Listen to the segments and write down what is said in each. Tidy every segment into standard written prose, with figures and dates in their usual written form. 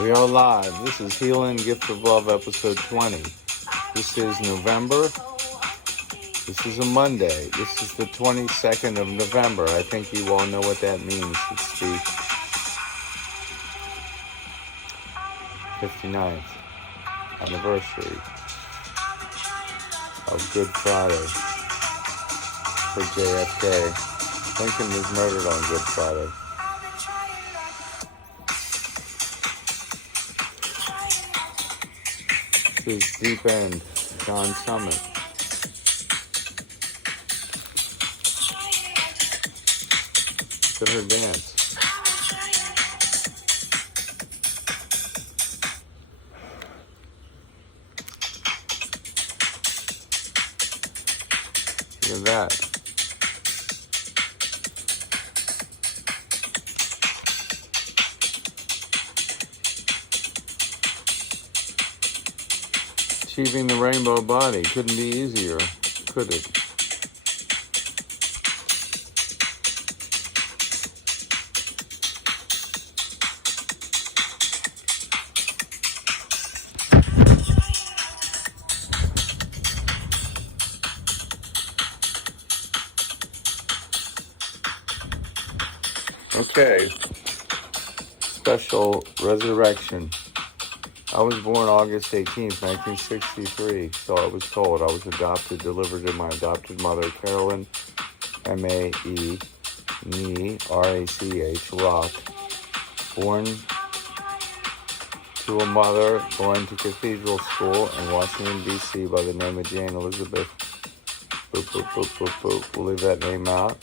We are live. This is Healing Gift of Love, episode 20. This is November. This is a Monday. This is the 22nd of November. I think you all know what that means. It's the 59th anniversary of Good Friday for JFK. Lincoln was murdered on Good Friday. This is Deep End, John Summit. Look at her dance. Look at that. Achieving the rainbow body couldn't be easier, could it? Okay, special resurrection. I was born August 18th, 1963, so I was told. I was adopted, delivered to my adopted mother, Carolyn, M-A-E, R-A-C-H, Rock, born to a mother going to cathedral school in Washington, D.C. by the name of Jane Elizabeth. Boop, boop, boop, boop, boop. We'll leave that name out.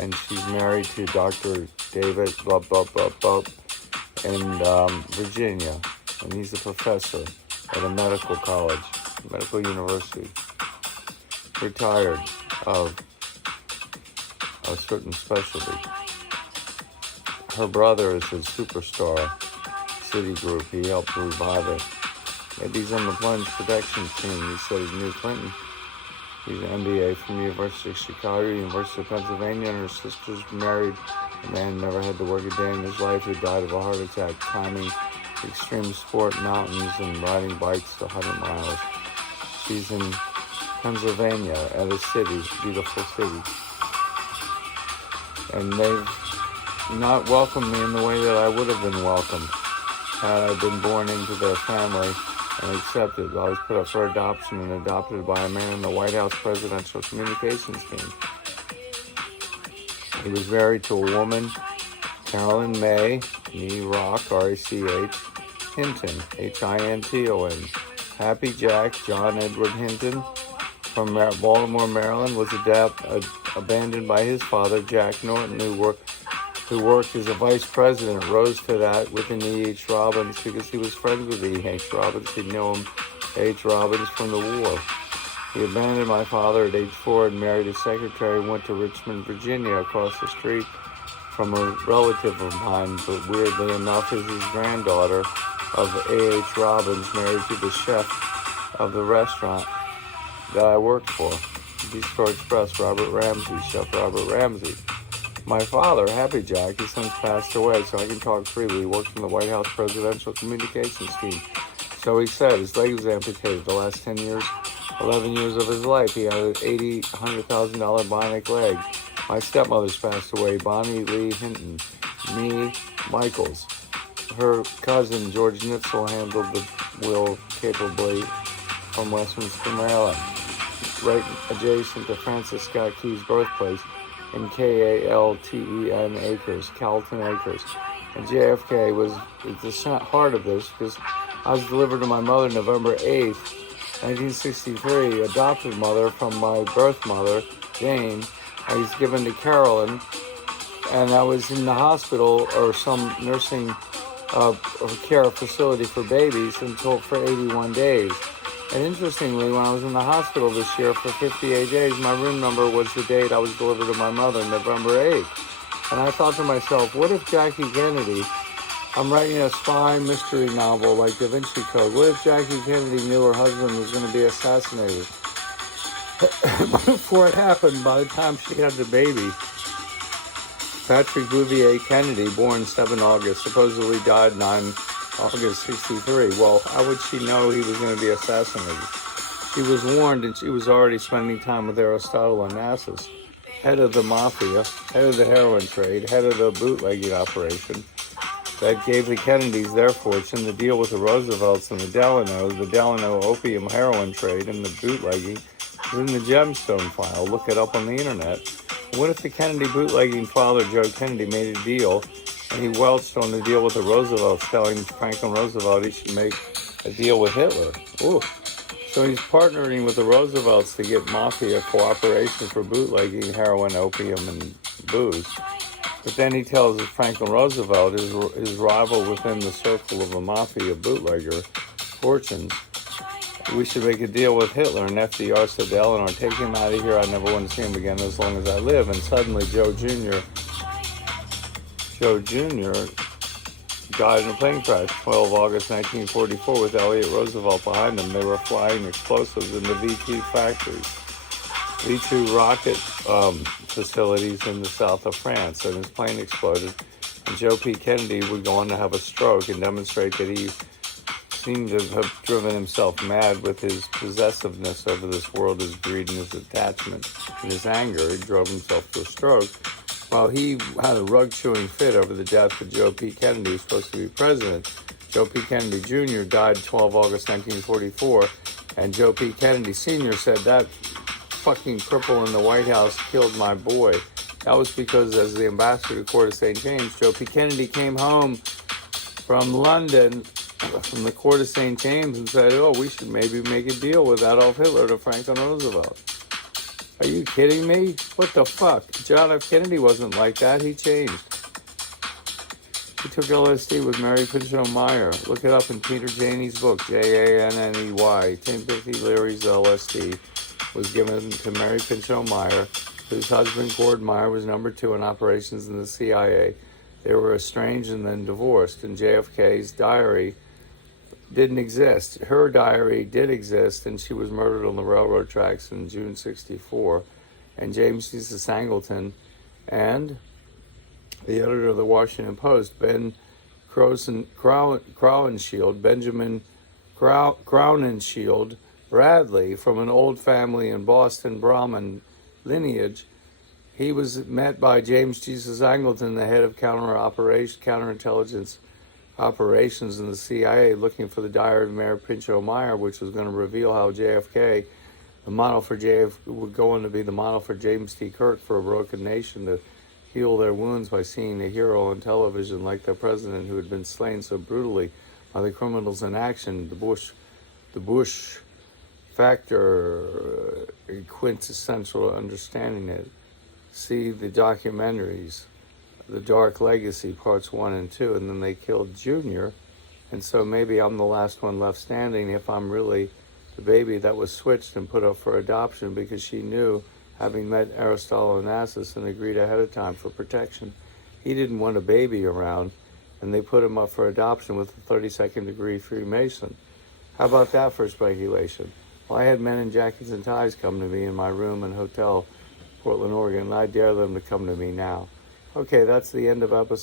And she's married to Dr. David, blah, blah, blah, blah, in Virginia. And he's a professor at a medical college, medical university, retired of a certain specialty. Her brother is a superstar, Citigroup. He helped revive it. Maybe he's on the plunge protection team. He said he knew Clinton. He's an MBA from the University of Chicago, University of Pennsylvania, and her sister's married a man who never had to work a day in his life, who died of a heart attack, climbing extreme sport mountains and riding bikes to 100 miles. She's in Pennsylvania at a city, beautiful city. And they've not welcomed me in the way that I would have been welcomed had I been born into their family and accepted. I was put up for adoption and adopted by a man in the White House presidential communications team. He was married to a woman, Carolyn May, Rock, R-A-C-H, Hinton, H-I-N-T-O-N. Happy Jack, John Edward Hinton, from Baltimore, Maryland, was abandoned by his father, Jack Norton, who worked as a vice president, rose to that within E.H. Robbins because he was friends with E.H. Robbins. He'd known H. Robbins from the war. He abandoned my father at age 4 and married his secretary and went to Richmond, Virginia, across the street from a relative of mine, but weirdly enough is his granddaughter of A.H. Robbins, married to the chef of the restaurant that I worked for, Bistro Express, Robert Ramsey, Chef Robert Ramsey. My father, Happy Jack, has since passed away, so I can talk freely. He worked in the White House presidential communications team. So he said his leg was amputated the last 10 years, 11 years of his life. He had an $100,000 bionic leg. My stepmother's passed away, Bonnie Lee Hinton, Nee Michaels. Her cousin, George Nitzel, handled the will capably from Westminster, Maryland, right adjacent to Francis Scott Key's birthplace in Kalten Acres, Calton Acres. And JFK was at the heart of this because I was delivered to my mother November 8th, 1963, adopted mother from my birth mother, Jane. I was given to Carolyn, and I was in the hospital or some nursing or care facility for babies for 81 days. And interestingly, when I was in the hospital this year for 58 days, my room number was the date I was delivered to my mother, November 8th. And I thought to myself, what if Jackie Kennedy, I'm writing a spy mystery novel like Da Vinci Code, what if Jackie Kennedy knew her husband was going to be assassinated? Before it happened, by the time she had the baby, Patrick Bouvier Kennedy, born 7 August, supposedly died 9 August 63. Well, how would she know he was going to be assassinated? She was warned, and she was already spending time with Aristotle Onassis, head of the mafia, head of the heroin trade, head of the bootlegging operation that gave the Kennedys their fortune, the deal with the Roosevelts and the Delano opium heroin trade and the bootlegging is in the gemstone file. Look it up on the internet. What if the Kennedy bootlegging father, Joe Kennedy, made a deal and he welched on the deal with the Roosevelts, telling Franklin Roosevelt he should make a deal with Hitler? Ooh. So he's partnering with the Roosevelts to get mafia cooperation for bootlegging heroin, opium, and booze. But then he tells Franklin Roosevelt, his rival within the circle of a mafia bootlegger fortunes, we should make a deal with Hitler. And FDR said to Eleanor, take him out of here. I never want to see him again as long as I live. And suddenly Joe Jr. died in a plane crash, 12 August 1944, with Elliott Roosevelt behind them. They were flying explosives in the V2 factories, V2 rocket facilities in the south of France, and his plane exploded. And Joe P. Kennedy would go on to have a stroke and demonstrate that he seemed to have driven himself mad with his possessiveness over this world, his greed and his attachment and his anger. He drove himself to a stroke. While he had a rug-chewing fit over the death of Joe P. Kennedy, who was supposed to be president, Joe P. Kennedy Jr. died 12 August 1944, and Joe P. Kennedy Sr. said, that fucking cripple in the White House killed my boy. That was because, as the ambassador to the court of St. James, Joe P. Kennedy came home from London, from the court of St. James, and said, oh, we should maybe make a deal with Adolf Hitler to Franklin Roosevelt. Are you kidding me? What the fuck? John F. Kennedy wasn't like that. He changed. He took LSD with Mary Pinchot Meyer. Look it up in Peter Janey's book, Janney. Timothy Leary's LSD was given to Mary Pinchot Meyer, whose husband, Gord Meyer, was number 2 in operations in the CIA. They were estranged and then divorced, and JFK's diary didn't exist. Her diary did exist, and she was murdered on the railroad tracks in June 64. And James Jesus Angleton and the editor of the Washington Post, Benjamin Crowninshield Bradley, from an old family in Boston Brahmin lineage, he was met by James Jesus Angleton, the head of counterintelligence operations in the CIA, looking for the diary of Mary Pinchot Meyer, which was going to reveal how JFK, the model for would go on to be the model for James T. Kirk for a broken nation to heal their wounds by seeing the hero on television like the president who had been slain so brutally by the criminals in action. The Bush factor, quintessential understanding it. See the documentaries, The Dark Legacy, parts 1 and 2, and then they killed Junior, and so maybe I'm the last one left standing if I'm really the baby that was switched and put up for adoption, because she knew, having met Aristotle Onassis and agreed ahead of time for protection, he didn't want a baby around, and they put him up for adoption with a 32nd degree Freemason. How about that for speculation? Well, I had men in jackets and ties come to me in my room and hotel, Portland, Oregon, and I dare them to come to me now. Okay, that's the end of episode